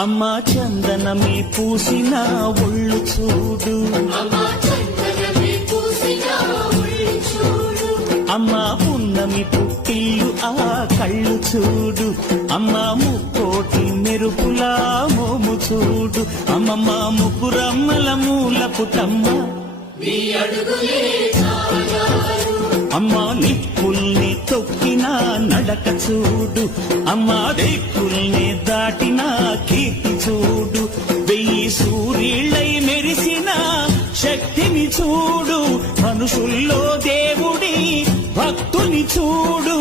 అమ్మా చందనమే పూసిన ఒళ్ళు చూడు, అమ్మా పున్నమి పుట్టిల్లు ఆ కళ్ళు చూడు, అమ్మా ముక్కోటి మెరుపులా మోము చూడు, అమ్మమ్మ ముగ్గురమ్మల మూల పుటమ్మ అమ్మా నిప్పుల్ని తొక్కిన నడక చూడు, అమ్మా దిక్కుల్ని దాటిన కీర్తి చూడు, 1000 సూర్యుళ్ళై మెరిసిన శక్తిని చూడు, మనుషుల్లో దేవుడి భక్తుని చూడు.